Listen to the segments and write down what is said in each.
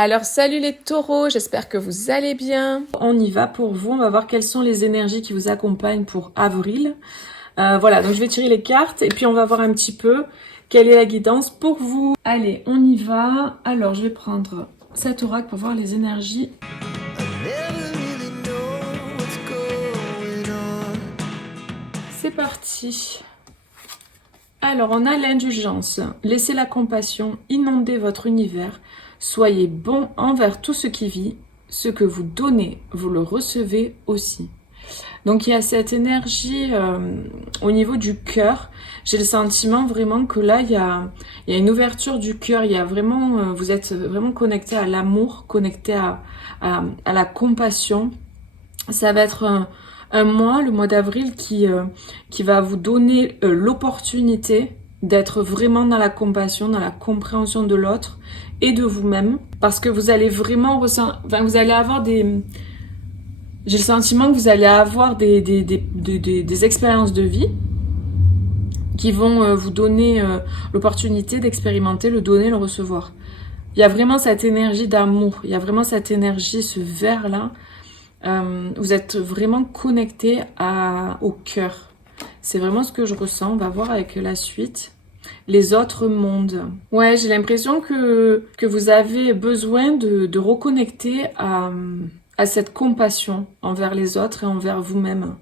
Alors salut les taureaux, j'espère que vous allez bien. On y va pour vous, on va voir quelles sont les énergies qui vous accompagnent pour avril. Voilà, donc je vais tirer les cartes et puis on va voir un petit peu quelle est la guidance pour vous. Allez, on y va. Alors je vais prendre cet oracle pour voir les énergies. C'est parti. Alors on a l'indulgence. Laissez la compassion inonder votre univers. Soyez bon envers tout ce qui vit. Ce que vous donnez, vous le recevez aussi. Donc il y a cette énergie au niveau du cœur. J'ai le sentiment vraiment que là, il y a une ouverture du cœur. Il y a vraiment, vous êtes vraiment connecté à l'amour, connecté à la compassion. Ça va être un mois, le mois d'avril, qui va vous donner l'opportunité d'être vraiment dans la compassion, dans la compréhension de l'autre et de vous-même. Parce que vous allez vraiment ressentir... Enfin, vous allez avoir des... J'ai le sentiment que vous allez avoir des expériences de vie qui vont vous donner l'opportunité d'expérimenter, le donner, le recevoir. Il y a vraiment cette énergie d'amour, il y a vraiment cette énergie, ce verre-là. Vous êtes vraiment connecté au cœur. C'est vraiment ce que je ressens. On va voir avec la suite. Les autres mondes. Ouais, j'ai l'impression que vous avez besoin de reconnecter à cette compassion envers les autres et envers vous-même.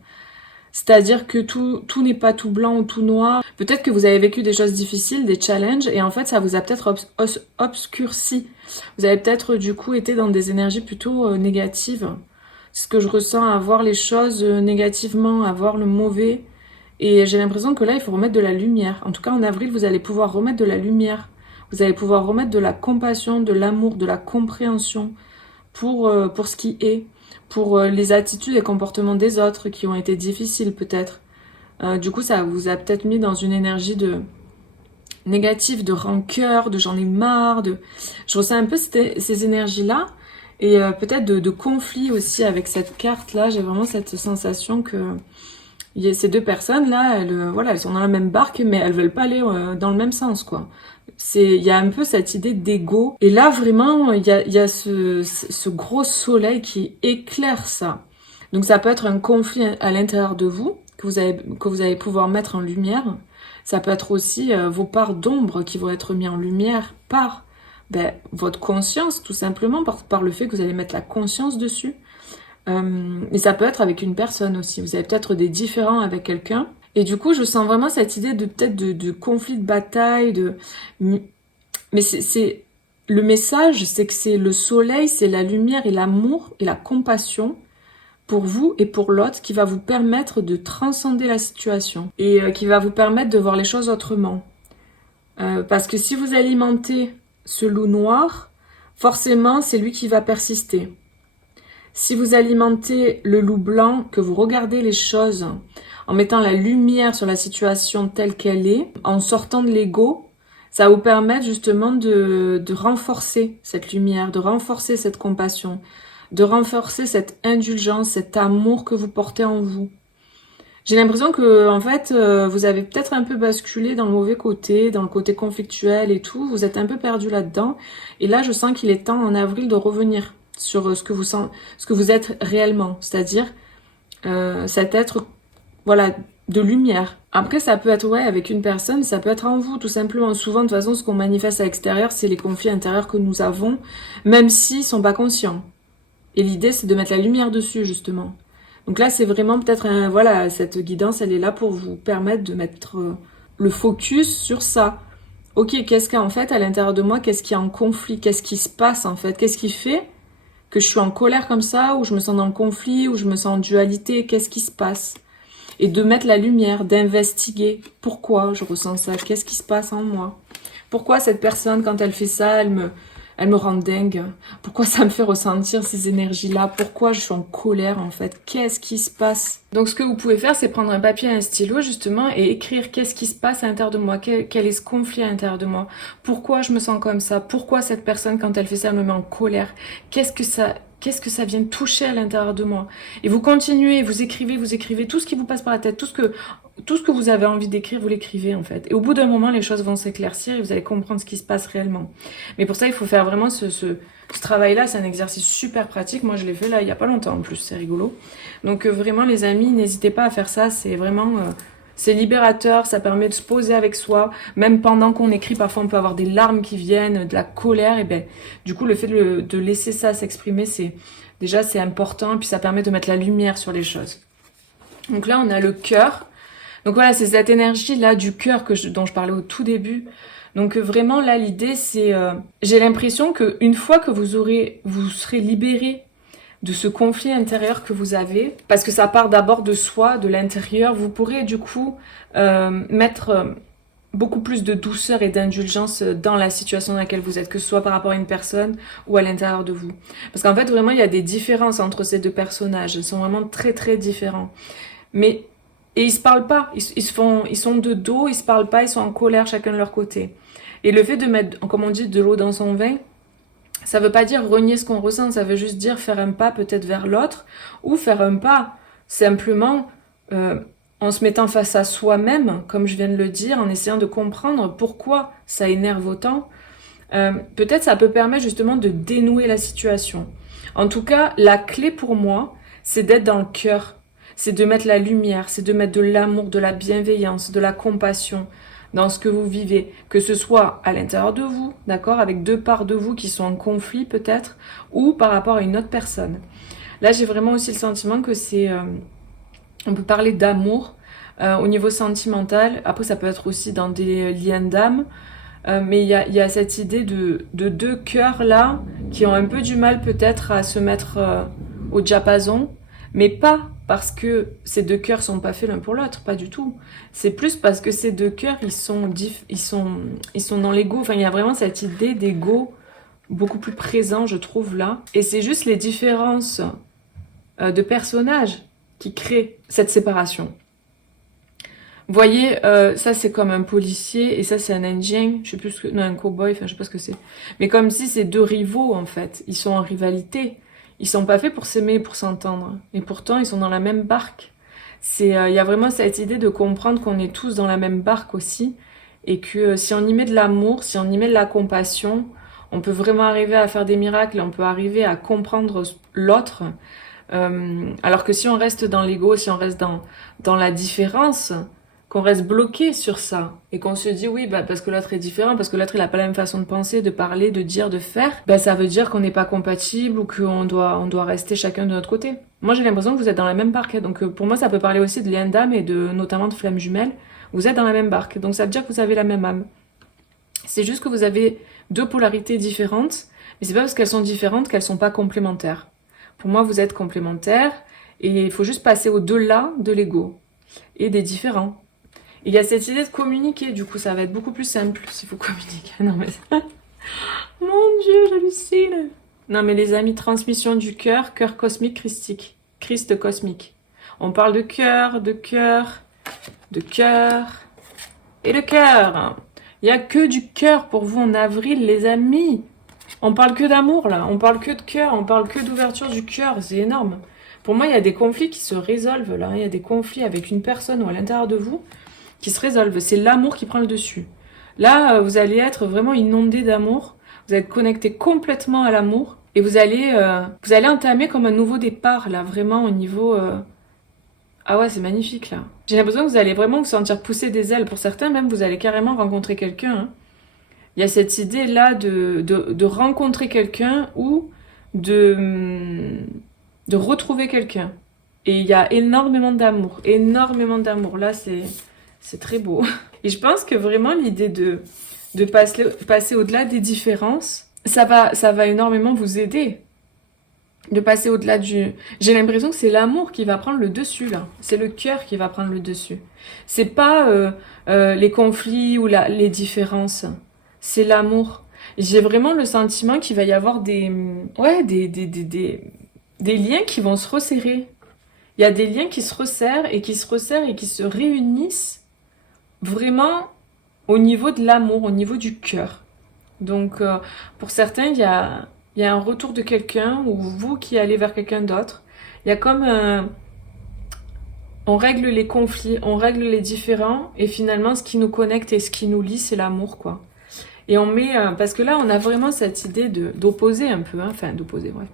C'est-à-dire que tout n'est pas tout blanc ou tout noir. Peut-être que vous avez vécu des choses difficiles, des challenges, et en fait, ça vous a peut-être obscurci. Vous avez peut-être, du coup, été dans des énergies plutôt négatives. C'est ce que je ressens, à voir les choses négativement, à voir le mauvais. Et j'ai l'impression que là, il faut remettre de la lumière. En tout cas, en avril, vous allez pouvoir remettre de la lumière. Vous allez pouvoir remettre de la compassion, de l'amour, de la compréhension pour ce qui est, pour les attitudes et comportements des autres qui ont été difficiles peut-être. Du coup, ça vous a peut-être mis dans une énergie de négative, de rancœur, de j'en ai marre. Je ressens un peu ces énergies-là. Et peut-être de conflit aussi avec cette carte-là. J'ai vraiment cette sensation que ces deux personnes-là, elles sont dans la même barque, mais elles veulent pas aller dans le même sens, quoi. Il y a un peu cette idée d'ego. Et là, vraiment, il y a ce gros soleil qui éclaire ça. Donc ça peut être un conflit à l'intérieur de vous, que vous allez pouvoir mettre en lumière. Ça peut être aussi vos parts d'ombre qui vont être mis en lumière par votre conscience, tout simplement, par le fait que vous allez mettre la conscience dessus. Et ça peut être avec une personne aussi. Vous avez peut-être des différends avec quelqu'un. Et du coup, je sens vraiment cette idée de conflit, de bataille. Mais c'est le message, c'est que c'est le soleil, c'est la lumière et l'amour et la compassion pour vous et pour l'autre qui va vous permettre de transcender la situation et qui va vous permettre de voir les choses autrement. Parce que si vous alimentez ce loup noir, forcément, c'est lui qui va persister. Si vous alimentez le loup blanc, que vous regardez les choses en mettant la lumière sur la situation telle qu'elle est, en sortant de l'ego, ça va vous permettre justement de renforcer cette lumière, de renforcer cette compassion, de renforcer cette indulgence, cet amour que vous portez en vous. J'ai l'impression que, en fait, vous avez peut-être un peu basculé dans le mauvais côté, dans le côté conflictuel et tout. Vous êtes un peu perdu là-dedans. Et là, je sens qu'il est temps en avril de revenir sur ce que vous êtes réellement, c'est-à-dire cet être, voilà, de lumière. Après, ça peut être avec une personne, ça peut être en vous, tout simplement. Souvent, de toute façon, ce qu'on manifeste à l'extérieur, c'est les conflits intérieurs que nous avons, même s'ils sont pas conscients. Et l'idée, c'est de mettre la lumière dessus, justement. Donc là, c'est vraiment peut-être cette guidance, elle est là pour vous permettre de mettre le focus sur ça. Ok, qu'est-ce qu'il y a en fait à l'intérieur de moi, qu'est-ce qui est en conflit, qu'est-ce qui se passe en fait, qu'est-ce qui fait que je suis en colère comme ça, ou je me sens dans le conflit, ou je me sens en dualité, qu'est-ce qui se passe? Et de mettre la lumière, d'investiguer. Pourquoi je ressens ça? Qu'est-ce qui se passe en moi? Pourquoi cette personne, quand elle fait ça, elle me rend dingue? Pourquoi ça me fait ressentir ces énergies-là? Pourquoi je suis en colère, en fait? Qu'est-ce qui se passe? Donc, ce que vous pouvez faire, c'est prendre un papier et un stylo, justement, et écrire qu'est-ce qui se passe à l'intérieur de moi? Quel est ce conflit à l'intérieur de moi? Pourquoi je me sens comme ça? Pourquoi cette personne, quand elle fait ça, elle me met en colère? Qu'est-ce que ça vient toucher à l'intérieur de moi? Et vous continuez, vous écrivez tout ce qui vous passe par la tête, tout ce que tout ce que vous avez envie d'écrire, vous l'écrivez en fait. Et au bout d'un moment, les choses vont s'éclaircir et vous allez comprendre ce qui se passe réellement. Mais pour ça, il faut faire vraiment ce travail-là. C'est un exercice super pratique. Moi, je l'ai fait là, il n'y a pas longtemps en plus. C'est rigolo. Donc vraiment, les amis, n'hésitez pas à faire ça. C'est vraiment... c'est libérateur, ça permet de se poser avec soi. Même pendant qu'on écrit, parfois on peut avoir des larmes qui viennent, de la colère. Et ben, du coup, le fait de laisser ça s'exprimer, déjà c'est important. Et puis ça permet de mettre la lumière sur les choses. Donc là, on a le cœur. Donc voilà, c'est cette énergie-là du cœur dont je parlais au tout début. Donc vraiment, là, l'idée, c'est... j'ai l'impression qu'une fois que vous serez libéré de ce conflit intérieur que vous avez, parce que ça part d'abord de soi, de l'intérieur, vous pourrez du coup mettre beaucoup plus de douceur et d'indulgence dans la situation dans laquelle vous êtes, que ce soit par rapport à une personne ou à l'intérieur de vous. Parce qu'en fait, vraiment, il y a des différences entre ces deux personnages. Ils sont vraiment très, très différents. Et ils se parlent pas, ils sont de dos, ils se parlent pas, ils sont en colère chacun de leur côté. Et le fait de mettre, comme on dit, de l'eau dans son vin, ça veut pas dire renier ce qu'on ressent, ça veut juste dire faire un pas peut-être vers l'autre, ou faire un pas simplement en se mettant face à soi-même, comme je viens de le dire, en essayant de comprendre pourquoi ça énerve autant. Peut-être ça peut permettre justement de dénouer la situation. En tout cas, la clé pour moi, c'est d'être dans le cœur. C'est de mettre la lumière, c'est de mettre de l'amour, de la bienveillance, de la compassion dans ce que vous vivez. Que ce soit à l'intérieur de vous, d'accord, avec deux parts de vous qui sont en conflit peut-être, ou par rapport à une autre personne. Là, j'ai vraiment aussi le sentiment que c'est... on peut parler d'amour au niveau sentimental. Après, ça peut être aussi dans des liens d'âme. Mais il y a cette idée de deux cœurs là qui ont un peu du mal peut-être à se mettre au diapason. Mais pas parce que ces deux cœurs sont pas faits l'un pour l'autre, pas du tout. C'est plus parce que ces deux cœurs, ils sont dans l'ego. Enfin, il y a vraiment cette idée d'ego beaucoup plus présent, je trouve, là. Et c'est juste les différences de personnages qui créent cette séparation. Vous voyez, ça c'est comme un policier et ça c'est un indien, je sais plus ce que... Non, un cowboy, enfin je sais pas ce que c'est. Mais comme si c'est deux rivaux en fait, ils sont en rivalité. Ils sont pas faits pour s'aimer, pour s'entendre. Et pourtant, ils sont dans la même barque. Il y a vraiment cette idée de comprendre qu'on est tous dans la même barque aussi. Et que si on y met de l'amour, si on y met de la compassion, on peut vraiment arriver à faire des miracles, on peut arriver à comprendre l'autre. Alors que si on reste dans l'ego, si on reste dans la différence, qu'on reste bloqué sur ça et qu'on se dit oui parce que l'autre est différent, parce que l'autre il a pas la même façon de penser, de parler, de dire, de faire, ça veut dire qu'on n'est pas compatible ou qu'on doit rester chacun de notre côté. Moi j'ai l'impression que vous êtes dans la même barque, donc pour moi ça peut parler aussi de lien d'âme et notamment de flammes jumelles. Vous êtes dans la même barque, donc ça veut dire que vous avez la même âme. C'est juste que vous avez deux polarités différentes, mais c'est pas parce qu'elles sont différentes qu'elles sont pas complémentaires. Pour moi vous êtes complémentaires et il faut juste passer au-delà de l'ego et des différents. Il y a cette idée de communiquer, du coup ça va être beaucoup plus simple si vous communiquez. Non mais... Mon Dieu, j'hallucine. Non mais les amis, transmission du cœur, cœur cosmique, christique. Christ cosmique. On parle de cœur, de cœur, de cœur et de cœur. Il n'y a que du cœur pour vous en avril, les amis. On parle que d'amour là, on parle que de cœur, on parle que d'ouverture du cœur, c'est énorme. Pour moi, il y a des conflits qui se résolvent là, il y a des conflits avec une personne ou à l'intérieur de vous qui se résolvent. C'est l'amour qui prend le dessus. Là, vous allez être vraiment inondé d'amour. Vous allez être connecté complètement à l'amour. Et vous allez entamer comme un nouveau départ, là, vraiment au niveau... Ah ouais, c'est magnifique, là. J'ai l'impression que vous allez vraiment vous sentir pousser des ailes. Pour certains, même, vous allez carrément rencontrer quelqu'un. Hein. Il y a cette idée-là de rencontrer quelqu'un ou de retrouver quelqu'un. Et il y a énormément d'amour. Énormément d'amour. Là, c'est très beau. Et je pense que vraiment l'idée de passer au-delà des différences, ça va énormément vous aider. De passer au-delà du... J'ai l'impression que c'est l'amour qui va prendre le dessus, là. C'est le cœur qui va prendre le dessus. C'est pas les conflits ou les différences. C'est l'amour. J'ai vraiment le sentiment qu'il va y avoir des liens qui vont se resserrer. Il y a des liens qui se resserrent et qui se réunissent vraiment au niveau de l'amour, au niveau du cœur. Donc, pour certains, il y a un retour de quelqu'un ou vous qui allez vers quelqu'un d'autre. Il y a comme On règle les conflits, on règle les différends, et finalement, ce qui nous connecte et ce qui nous lie, c'est l'amour, quoi. Et on met, parce que là, on a vraiment cette idée d'opposer un peu, hein, enfin d'opposer, bref,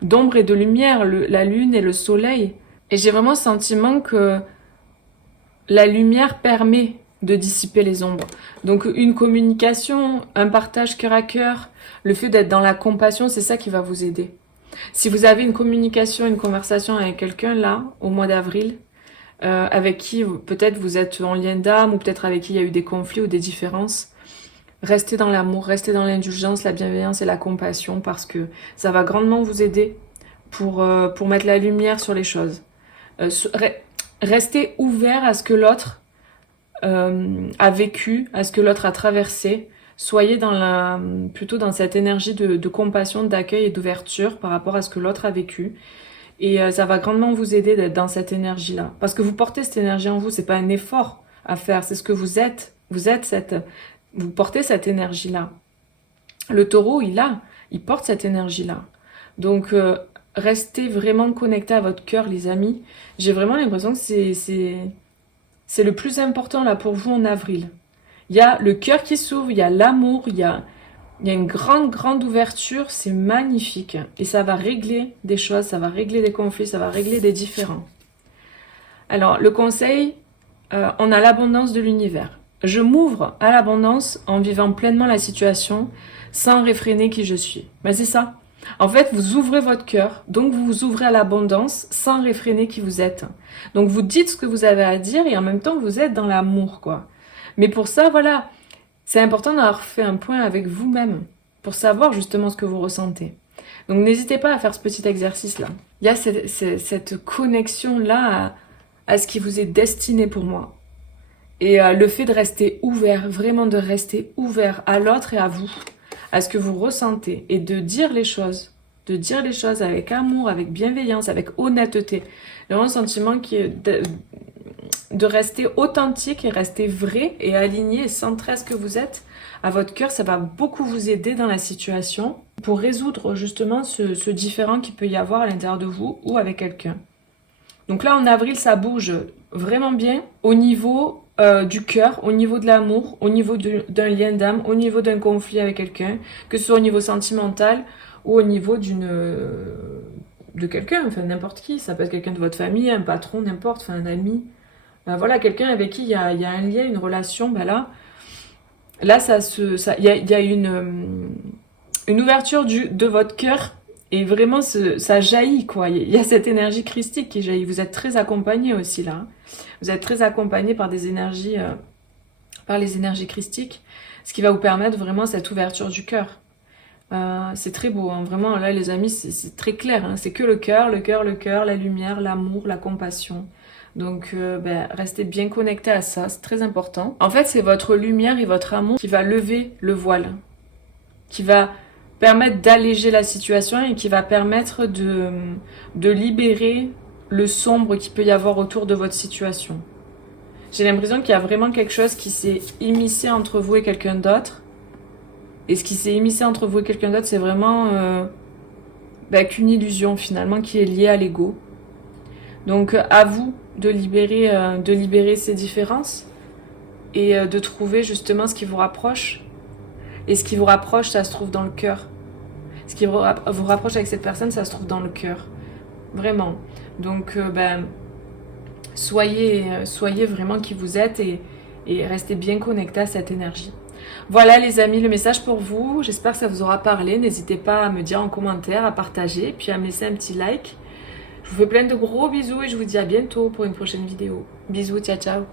d'ombre et de lumière, la lune et le soleil. Et j'ai vraiment le sentiment que la lumière permet de dissiper les ombres. Donc une communication, un partage cœur à cœur, le fait d'être dans la compassion, c'est ça qui va vous aider. Si vous avez une communication, une conversation avec quelqu'un là, au mois d'avril, avec qui peut-être vous êtes en lien d'âme, ou peut-être avec qui il y a eu des conflits ou des différences, restez dans l'amour, restez dans l'indulgence, la bienveillance et la compassion, parce que ça va grandement vous aider pour mettre la lumière sur les choses. Restez ouvert à ce que l'autre a vécu, à ce que l'autre a traversé. Soyez plutôt dans cette énergie de compassion, d'accueil et d'ouverture par rapport à ce que l'autre a vécu. Et ça va grandement vous aider d'être dans cette énergie-là. Parce que vous portez cette énergie en vous, c'est pas un effort à faire, c'est ce que vous êtes. Vous portez cette énergie-là. Le taureau, il porte cette énergie-là. Donc, restez vraiment connectés à votre cœur, les amis. J'ai vraiment l'impression que c'est le plus important là pour vous en avril. Il y a le cœur qui s'ouvre, il y a l'amour, il y a une grande ouverture, c'est magnifique. Et ça va régler des choses, ça va régler des conflits, ça va régler des différends. Alors, le conseil, on a l'abondance de l'univers. Je m'ouvre à l'abondance en vivant pleinement la situation, sans réfréner qui je suis. Ben, c'est ça. En fait, vous ouvrez votre cœur, donc vous vous ouvrez à l'abondance sans réfréner qui vous êtes. Donc vous dites ce que vous avez à dire et en même temps vous êtes dans l'amour, quoi. Mais pour ça, voilà, c'est important d'avoir fait un point avec vous-même pour savoir justement ce que vous ressentez. Donc n'hésitez pas à faire ce petit exercice-là. Il y a cette connexion-là à ce qui vous est destiné pour moi. Et le fait de rester ouvert, vraiment de rester ouvert à l'autre et à vous, à ce que vous ressentez, et de dire les choses avec amour, avec bienveillance, avec honnêteté. Vraiment un sentiment qui est de rester authentique et rester vrai et aligné et centré à ce que vous êtes, à votre cœur, ça va beaucoup vous aider dans la situation pour résoudre justement ce différend qu'il peut y avoir à l'intérieur de vous ou avec quelqu'un. Donc là, en avril, ça bouge vraiment bien au niveau du cœur, au niveau de l'amour, au niveau d'un lien d'âme, au niveau d'un conflit avec quelqu'un, que ce soit au niveau sentimental ou au niveau de quelqu'un, enfin n'importe qui. Ça peut être quelqu'un de votre famille, un patron, n'importe, enfin un ami. Voilà, quelqu'un avec qui il y a un lien, une relation, ben là, il y a une ouverture de votre cœur. Et vraiment, ça jaillit, quoi. Il y a cette énergie christique qui jaillit. Vous êtes très accompagné aussi, là. Vous êtes très accompagné par des énergies, par les énergies christiques, ce qui va vous permettre vraiment cette ouverture du cœur. C'est très beau, hein. Vraiment, là, les amis, c'est très clair, hein. C'est que le cœur, la lumière, l'amour, la compassion. Donc, restez bien connectés à ça, c'est très important. En fait, c'est votre lumière et votre amour qui va lever le voile, qui va permettre d'alléger la situation et qui va permettre de libérer le sombre qu'il peut y avoir autour de votre situation. J'ai l'impression qu'il y a vraiment quelque chose qui s'est immiscé entre vous et quelqu'un d'autre. Et ce qui s'est immiscé entre vous et quelqu'un d'autre, c'est vraiment qu'une illusion finalement qui est liée à l'ego. Donc à vous de libérer ces différences et de trouver justement ce qui vous rapproche. Et ce qui vous rapproche, ça se trouve dans le cœur. Ce qui vous rapproche avec cette personne, ça se trouve dans le cœur. Vraiment. Donc, soyez vraiment qui vous êtes et restez bien connectés à cette énergie. Voilà les amis, le message pour vous. J'espère que ça vous aura parlé. N'hésitez pas à me dire en commentaire, à partager, puis à me laisser un petit like. Je vous fais plein de gros bisous et je vous dis à bientôt pour une prochaine vidéo. Bisous, ciao ciao.